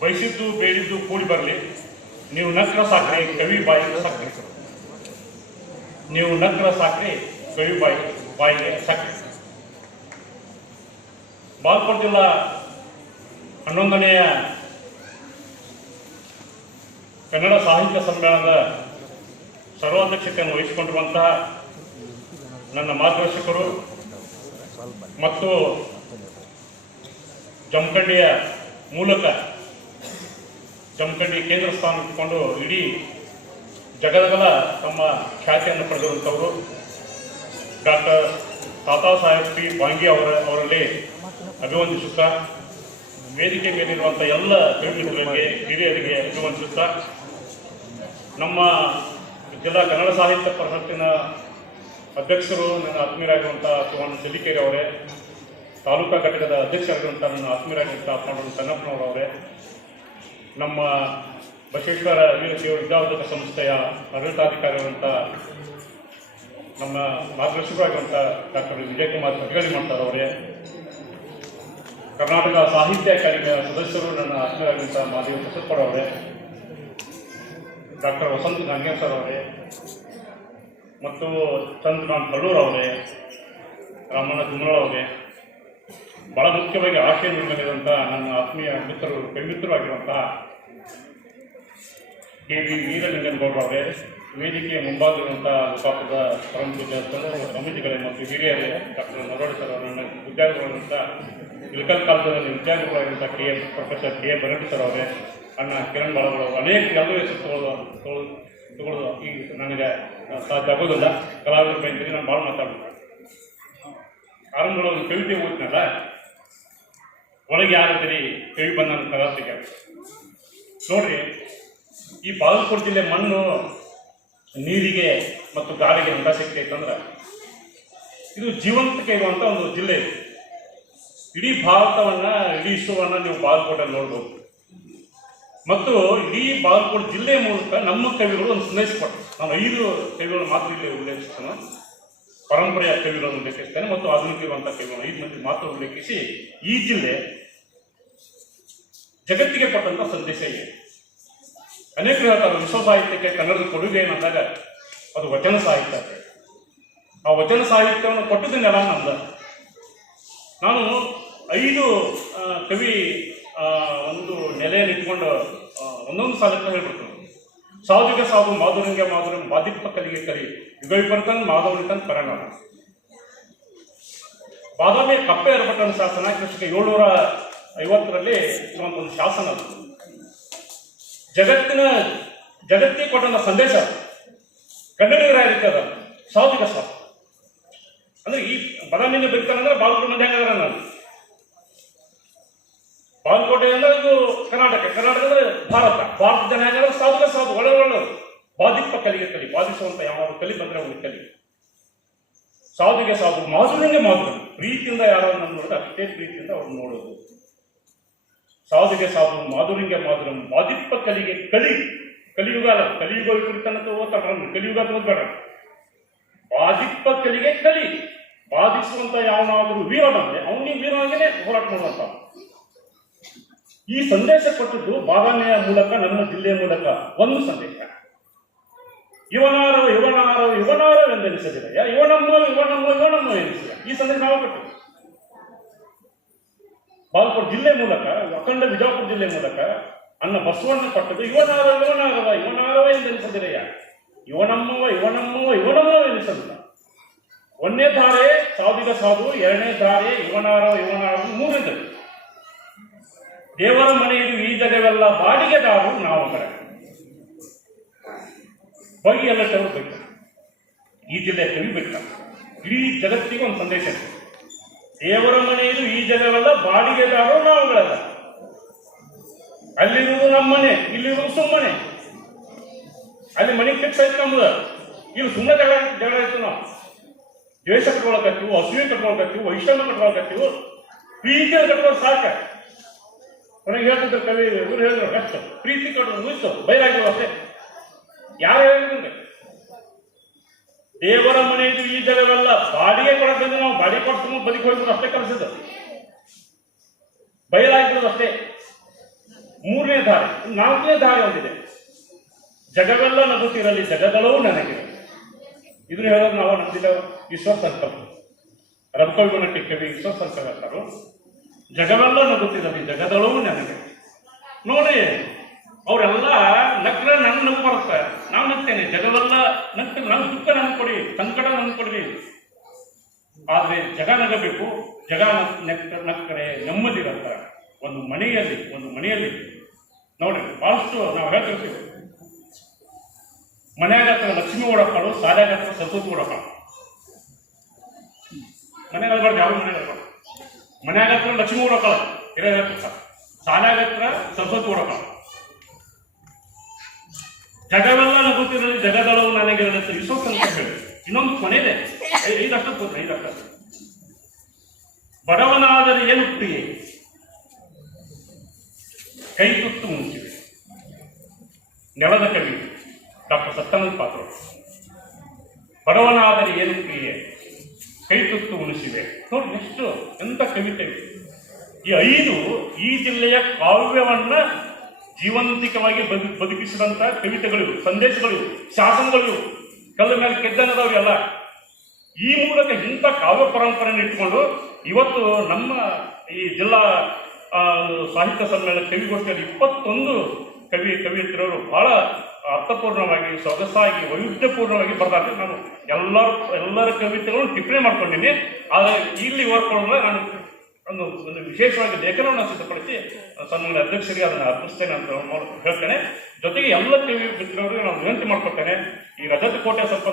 ಬಯಸಿದ್ದು ಬೇಡಿದ್ದು ಕೂಡಿ ಬರಲಿ. ನೀವು ನಕ್ರ ಸಾಕ್ರಿ, ಕವಿ ಬಾಯಿಗೆ ಸಕ್ರಿ. ನೀವು ನಕ್ರ ಸಾಕ್ರಿ, ಕವಿ ಬಾಯಿ, ಬಾಯಿಗೆ ಸಕ್ರಿ. ಬಾಲ್ಕೋಟ್ ಜಿಲ್ಲಾ ಹನ್ನೊಂದನೆಯ ಕನ್ನಡ ಸಾಹಿತ್ಯ ಸಮ್ಮೇಳನದ ಸರ್ವಾಧ್ಯಕ್ಷತೆಯನ್ನು ವಹಿಸಿಕೊಂಡಿರುವಂತಹ ನನ್ನ ಮಾರ್ಗದರ್ಶಕರು ಮತ್ತು ಜಮಖಂಡಿಯ ಮೂಲಕ ಜಮಖಂಡಿ ಕೇಂದ್ರ ಸ್ಥಾನ ಇಟ್ಟುಕೊಂಡು ಇಡೀ ಜಗದಗಲ ತಮ್ಮ ಖ್ಯಾತಿಯನ್ನು ಪಡೆದಿರುವಂಥವರು ಡಾಕ್ಟರ್ ತಾತಾ ಸಾಹೇಬ್ ಪಿ ಬಾಂಗಿ ಅವರ ಅವರಲ್ಲಿ ಅಭಿವಂದಿಸುತ್ತಾ ವೇದಿಕೆ ಮೇಲಿರುವಂಥ ಎಲ್ಲ ಕವಿಗಳಿಗೆ ಹಿರಿಯರಿಗೆ ಅಭಿವಂದಿಸುತ್ತಾ ನಮ್ಮ ಜಿಲ್ಲಾ ಕನ್ನಡ ಸಾಹಿತ್ಯ ಪರಿಷತ್ತಿನ ಅಧ್ಯಕ್ಷರು ನನ್ನ ಆತ್ಮೀಯರಾಗಿರುವಂಥ ಸುವರ್ಣ ಚಲಿಕೇರಿ ಅವರೇ, ತಾಲೂಕಾ ಘಟಕದ ಅಧ್ಯಕ್ಷರಾಗಿರುವಂಥ ನನ್ನ ಆತ್ಮೀಯರಾಗಿರುವಂಥ ಪಾಂಡವ ಚನ್ನಪ್ಪನವರವರೇ ನಮ್ಮ ಬಸವೇಶ್ವರ ವಿದ್ಯಾವರ್ಧಕ ಸಂಸ್ಥೆಯ ಆಡಳಿತಾಧಿಕಾರಿಯಾದಂಥ ನಮ್ಮ ಮಾರ್ಗದರ್ಶಕರಾಗಿರುವಂಥ ಡಾಕ್ಟರ್ ವಿಜಯಕುಮಾರ್ ಮಾಡ್ತಾರೆ ಅವರೇ. ಕರ್ನಾಟಕ ಸಾಹಿತ್ಯ ಅಕಾಡೆಮಿಯ ಸದಸ್ಯರು ನನ್ನ ಆತ್ಮೀಯರಾಗಿರುವಂಥ ಮಾದೇವ ಪ್ರಸಪ್ಪರ್ ಅವರೇ. ಡಾಕ್ಟರ್ ವಸಂತ ಗಂಗೆ ಸರ್ ಅವರೇ. ಮತ್ತು ಚಂದ್ರಕಾಂತ್ ಕಲ್ಲೂರ್ ಅವರೇ. ರಾಮಣ್ಣ ಕುಮರಳ್ ಅವರೇ. ಬಹಳ ಮುಖ್ಯವಾಗಿ ಆಶಯ ನಿರ್ಮಿಸಿದಂಥ ನನ್ನ ಆತ್ಮೀಯ ಮಿತ್ರರು ಕವಿಮಿತ್ರರು ಕೆ ವಿ ವೀರಲಿಂಗನಗೌಡ ಅವರೇ ವೇದಿಕೆಯ ಮುಂಭಾಗದಂತಹ ಪರಮ ಪೂಜ್ಯ ಸಂಘ ಸಮಿತಿಗಳೇ ಮತ್ತು ಹಿರಿಯರೇ, ಡಾಕ್ಟರ್ ನರೋಡಿ ಸರ್ ಅವರ ನನ್ನ ವಿದ್ಯಾರ್ಥಿಗಳಾದಂಥ ಇಳಕಲ್ ಕಾಲದಲ್ಲಿ ವಿದ್ಯಾರ್ಥಿಗಳಾಗಿರುವಂಥ K M professor K A Barati sir ಅವರೇ, ಅಣ್ಣ ಕಿರಣ್ ಬಾಳವರು ಅನೇಕ ಹೆಸರು ತಗೊಳ್ಳೋದು ತಗೊಳ್ಳೋದು ಈಗ ನನಗೆ ಸಾಧ್ಯ ಆಗೋದಿಲ್ಲ. ಕಲಾವಿದ ಪೈಕಿ ನಾನು ಭಾಳ ಮಾತಾಡ್ಬೇಕು. ಆರಂಭಗಳು ಕವಿತೆ ಓದ್ನಲ್ಲ ಒಳಗೆ ಯಾರಿದ್ದೀರಿ ಕವಿ ಬಂದ ನನ್ನ ಕಲಾಸಿಗೆ ನೋಡ್ರಿ, ಈ ಬಾಗಲಕೋಟೆ ಜಿಲ್ಲೆ ಮಣ್ಣು, ನೀರಿಗೆ ಮತ್ತು ಗಾಳಿಗೆ ಹಂತ ಶಕ್ತಿ ಐತಂದ್ರೆ, ಇದು ಜೀವಂತಿಕೆ ಇರುವಂಥ ಒಂದು ಜಿಲ್ಲೆ ಇದು. ಇಡೀ ಭಾರತವನ್ನ, ಇಡೀ ವಿಶ್ವವನ್ನು ನೀವು ಬಾಗಲಕೋಟೆಯಲ್ಲಿ ನೋಡ್ಬೋದು. ಮತ್ತು ಇಡೀ ಬಾಗಲಕೋಟೆ ಜಿಲ್ಲೆ ಮೂಲಕ ನಮ್ಮ ಕವಿಗಳು ಒಂದು ಸಂದೇಶ ಕೊಟ್ಟರು ನಾನು ಐದು ಕವಿಗಳು ಮಾತ್ರ ಇಲ್ಲಿ ಉಲ್ಲೇಖಿಸ್ತೇನೆ. ಪರಂಪರೆಯ ಕವಿಗಳನ್ನು ಉಲ್ಲೇಖಿಸ್ತೇನೆ ಮತ್ತು ಆಧುನಿಕ ಇರುವಂಥ ಕವಿಗಳನ್ನು ಐದು ಮಂದಿ ಮಾತ್ರ ಉಲ್ಲೇಖಿಸಿ ಈ ಜಿಲ್ಲೆ ಜಗತ್ತಿಗೆ ಕೊಟ್ಟಂತ ಸಂದೇಶ ಇದೆ. ಅನೇಕ ಹೇಳ್ತಾರೆ, ವಿಶ್ವ ಸಾಹಿತ್ಯಕ್ಕೆ ಕನ್ನಡದ ಕೊಡುಗೆ ಏನಂದಾಗ ಅದು ವಚನ ಸಾಹಿತ್ಯ. ಆ ವಚನ ಸಾಹಿತ್ಯವನ್ನು ಕೊಟ್ಟಿದ್ದ ನೆಲ ನಮ್ದ ನಾನು ಐದು ಕವಿ ಒಂದು ನೆಲೆಯಲ್ಲಿ ಇಟ್ಕೊಂಡು ಒಂದೊಂದು ಸಾಲಕ್ಕೆ ಹೇಳ್ಬಿಡ್ತೀನಿ. ಸಾಧುಗೆ ಸಾಧು, ಮಾಧುರಂಗೆ ಮಾಧುರ ಬಾದಿಪ್ಪ ಕಲಿಗೆ ಕಲಿ ಯುಗವಿಪರ್ತನ್ ಮಾಧವನಿತನ್ ಕರಣ ಬಾದಾಮಿ ಕಪ್ಪೆ ಇರಬೇಕನ್ನು ಶಾಸನ, ಕೃಷಿಗೆ ಏಳ್ನೂರ ಐವತ್ತರಲ್ಲಿ ಇರುವಂತಹ ಶಾಸನ ಅದು. ಜಗತ್ತಿನ, ಜಗತ್ತಿಗೆ ಕೊಟ್ಟಂತ ಸಂದೇಶ ಅದು. ಕನ್ನಡಿಗರಾಗಿರುತ್ತೆ ಅದು? ಸಾಧಿಕ ಸಾಧು ಅಂದ್ರೆ ಈ ಬಾದಾಮಿಯಿಂದ ಬೇಕಾದ್ರೆ ಅಂದ್ರೆ ಮಂದಿ ಹೆಂಗದ್ರ ನಾನು ಬಾಗಲಕೋಟೆ ಅಂದ್ರೆ ಇದು ಕರ್ನಾಟಕ. ಕರ್ನಾಟಕ ಅಂದ್ರೆ ಭಾರತ. ಭಾರತ ಜನ ಹೆಂಗಾದ್ರೆ ಸಾಧಕ ಸಾಧು. ಒಳ್ಳೆ ಒಳ್ಳೆ ಬಾಧಿಪ್ಪ ಕಲಿಗೆ ಕಲಿ. ಬಾಧಿಸುವಂತ ಯಾವ ಕಲಿ ಬಂದ್ರೆ ಅವನಿಗೆ ಕಲಿ. ಸಾಧುಗೆ ಸಾಧು. ಮಾಧುರ್ಯಂಗೆ ಮಾಧುರ ಪ್ರೀತಿಯಿಂದ ಯಾರು ನಮ್ಮ ನೋಡಿದ್ರೆ ಅಷ್ಟೇ ಪ್ರೀತಿಯಿಂದ ಅವ್ರು ನೋಡೋದು. ಸಾಧುಗೆ ಸಾಧು, ಮಾಧುರಿಂಗೆ ಮಾಧುರಂ, ಮಾದಿಪ್ಪ ಕಲಿಗೆ ಕಲಿ, ಕಲಿಯುಗ ಅಲ್ಲ ಕಲಿಯುಗ ಕುರಿತಂತ ಓದ್ತಾರೆ ಕಲಿಯುಗ ಓದ್ಬೇಡ ಬಾಧಿಪ್ಪ ಕಲಿಗೆ ಕಲಿ. ಬಾಧಿಸುವಂತ ಯಾವನಾದರೂ ವೀರ ಅವನಿಗೆ ವೀರನಾಗೇನೆ ಹೋರಾಟ ಮಾಡುವಂತ. ಈ ಸಂದೇಶ ಕೊಟ್ಟದ್ದು ಬಾದಾಮಿಯ ಮೂಲಕ, ನಮ್ಮ ಜಿಲ್ಲೆಯ ಮೂಲಕ ಒಂದು ಸಂದೇಶ. ಇವನಾರೋ ಇವನಾರೋ ಎಂದೆನಿಸಿದೆ ಇವನಮ್ಮ ಇವನಮ್ಮ ಇವನಮ್ಮ ಎನಿಸಿದೆ ಈ ಸಂದೇಶ ನಾವು ಕೊಟ್ಟು ಬಾಗಲಕೋಟೆ ಜಿಲ್ಲೆ ಮೂಲಕ ಅಖಂಡ ಬಿಜಾಪುರ ಜಿಲ್ಲೆ ಮೂಲಕ ಅನ್ನ ಬಸವಣ್ಣ ಕೊಟ್ಟದ್ದು ಇವನಾರ ಇವನಾರವ ಇವನಾರವ ಎಂದೆನಿಸದಿರಯ್ಯ ಇವನಮ್ಮವ ಇವನಮ್ಮವ ಇವನಮ್ಮವ ಎನಿಸಲಿಲ್ಲ ಒಂದನೇ ಧಾರೆ ಸಾವಿರ ಸಾಧು, ಎರಡನೇ ಧಾರೆ ಇವನಾರವ ಇವನಾರವ ಮೂರನೇದು ದೇವರ ಮನೆಯದು ಈ ಜಗವೆಲ್ಲ ಬಾಡಿಗೆದಾರರು ನಾವು ಕರೆ ಬಗೆ ಎಲ್ಲ ತವರು ಬೇಕು? ಈ ಜಿಲ್ಲೆ ಕವಿ ಬೇಕು? ಇಡೀ ಜಗತ್ತಿಗೆ ಒಂದು ಸಂದೇಶ ಇದೆ. ದೇವರ ಮನೆಯದು ಈ ಜನವೆಲ್ಲ ಬಾಡಿಗೆದಾರರು ನಾವುಗಳಲ್ಲ. ಅಲ್ಲಿರುವುದು ನಮ್ಮ ಮನೆ, ಇಲ್ಲಿರುವುದು ಸುಮ್ಮನೆ. ಅಲ್ಲಿ ಮನೆ ಫಿಕ್ಸ್ ಆಯ್ತು ನಮ್ದು. ಇಲ್ಲಿ ಸುಮ್ಮನೆ ಜಗಳ ಜಗಳ ಇತ್ತು ನಾವು. ದ್ವೇಷ ಕಟ್ಕೊಳಕತ್ತೀವಿ, ಅಸೂಯೆ ಕಟ್ಕೊಳಕತ್ತೀವಿ ವೈಷಮ್ಯ ಕಟ್ಕೊಳಕತ್ತೀವಿ, ಪ್ರೀತಿ ಕಟ್ಕೊಂಡು ಸಾಕ. ನನಗೆ ಹೇಳ್ತಿದ್ರು ಕವಿ ಇವ್ರು ಹೇಳಿದ್ರು ಕಷ್ಟ ಪ್ರೀತಿ ಕಟ್ಟೋದು ಮುಗಿಸ್ತು ಬೈರಾಗಿರೋ ಅಷ್ಟೇ. ಯಾರು ಹೇಳಿದ್ರೆ ದೇವರ ಮನೆಯದು ಈ ಜಗವೆಲ್ಲ ಬಾಡಿಗೆ ಕೊಡೋದ್ರಿಂದ ನಾವು ಬಾಡಿಗೆ ಕೊಡ್ತೀವಿ ಬದುಕಿ ಕೊಡ್ತೀವಿ ಅಷ್ಟೇ ಕಲಿಸಿದ್ದು. ಬಯಲಾಗಿರೋದು ಅಷ್ಟೇ. ಮೂರನೇ ದಾರಿ, ನಾಲ್ಕನೇ ದಾರಿ ಒಂದಿದೆ. ಜಗವೆಲ್ಲ ನಗುತ್ತಿರಲಿ ಜಗದಳವು ನನಗೆ. ಇದನ್ನ ಹೇಳೋದು ನಾವು ನಂಬಿದ ಈಶ್ವರ ಸಂಕಲ್ಪ. ರಬಕವಿ ಟಿಕ್ಕವಿ ಕವಿ ಈಶ್ವರ ಸಂಕಲ್ಪ ಜಗವೆಲ್ಲ ನಗುತ್ತಿರಲಿ ಜಗದಳವು ನನಗೆ. ನೋಡಿ ಅವರೆಲ್ಲ ನಕ್ರೆ ನನ್ನ ನಗು ಬರುತ್ತೆ. ನಾವು ನಗ್ತೇನೆ ಜಗವೆಲ್ಲ ನಗ್ತ ನನ್ನ ದುಃಖ ನನ್ಗೆ ಕೊಡಿ ಸಂಕಟ ನನ್ಗೆ ಕೊಡಿ. ಆದರೆ ಜಗ ನಗಬೇಕು. ಜಗ ನಕ್ಕ ನಕ್ಕರೆ ನೆಮ್ಮದಿರಂತ ಒಂದು ಮನೆಯಲ್ಲಿ ಒಂದು ಮನೆಯಲ್ಲಿ. ನೋಡಿ, ಬಹಳಷ್ಟು ನಾವು ಹೇಳ್ತಿರ್ತೀವಿ ಮನೆಯಾಗ ಹತ್ರ ಲಕ್ಷ್ಮಿ ಓಡಕ್ಕಳು ಸಾಲ್ಯಾಗ ಹತ್ರ ಸರಸ್ವತಿ ಓಡಕ್ಕಳು ಮನ್ಯಾಗ ಯಾವ ಮನ್ಯಾಗ ಮನೆಯಾಗ ಲಕ್ಷ್ಮೀ ಲಕ್ಷ್ಮಿ ಓಡಕ್ಕಳ ಹಿರಿಯ ಹತ್ರ. ಜಗವೆಲ್ಲ ನಗುತ್ತಿರಲಿ ಜಗದಳವು ನನಗೆ ಅಂತ ಹೇಳಿ. ಇನ್ನೊಂದು ಕೊನೆಯದೇ ಐ- ಐದು ಅಕ್ಕ ಐದು ಅಷ್ಟ ಬಡವನಾದರೆ ಏನು ಪ್ರಿಯೆ? ಕೈ ತುತ್ತು ಮುಂಚಿದೆ ನೆಲದ ಕವಿ, ಡಾಕ್ಟರ್ ಸತ್ಯಾನಂದ ಪಾತ್ರ ಬಡವನಾದರೆ ಏನು ಪ್ರಿಯೆ? ಕೈ ತುತ್ತು ಉಣಿಸಿವೆ ನೋಡಿ ಎಷ್ಟು ಎಂಥ ಕವಿತೆ. ಈ ಐದು ಈ ಜಿಲ್ಲೆಯ ಕಾವ್ಯವನ್ನ ಜೀವಂತಿಕವಾಗಿ ಬದು ಬದುಕಿಸಿದಂಥ ಕವಿತೆಗಳು ಸಂದೇಶಗಳಿವು, ಶಾಸನಗಳಿವು. ಕಲ್ಲ ಮೇಲೆ ಕೆದ್ದನದವು ಎಲ್ಲ. ಈ ಮೂಲಕ ಇಂಥ ಕಾವ್ಯ ಪರಂಪರೆಯನ್ನು ಇಟ್ಕೊಂಡು ಇವತ್ತು ನಮ್ಮ ಈ ಜಿಲ್ಲಾ ಸಾಹಿತ್ಯ ಸಮ್ಮೇಳನ ಕವಿಗೋಷ್ಠಿಯಲ್ಲಿ ಇಪ್ಪತ್ತೊಂದು ಕವಿ ಕವಿಯತ್ರಿಯವರು ಬಹಳ ಅರ್ಥಪೂರ್ಣವಾಗಿ, ಸೊಗಸಾಗಿ, ವೈವಿಧ್ಯಪೂರ್ಣವಾಗಿ ಬರ್ತಾರೆ ನಾನು ಎಲ್ಲರ ಎಲ್ಲರ ಕವಿತೆಗಳನ್ನು ಟಿಪ್ಪಣಿ ಮಾಡ್ಕೊಂಡಿನಿ ಆದರೆ ಇಲ್ಲಿ ಓದ್ಕೊಳ್ಳೋದ್ರೆ ನಾನು ಒಂದು ಒಂದು ವಿಶೇಷವಾಗಿ ಲೇಖನವನ್ನು ಸಿದ್ಧಪಡಿಸಿ ಸನ್ಮಾನ್ಯ ಅಧ್ಯಕ್ಷರಿಗೆ ಅದನ್ನು ಅರ್ಪಿಸ್ತೇನೆ ಅಂತ ಹೇಳ್ತೇನೆ. ಜೊತೆಗೆ ಎಲ್ಲ ಕವಿ ಮಿತ್ರರಿಗೆ ನಾನು ವಿನಂತಿ ಮಾಡ್ಕೊಳ್ತೇನೆ, ಈ ರಜತ ಕೋಟೆ ಸ್ವಲ್ಪ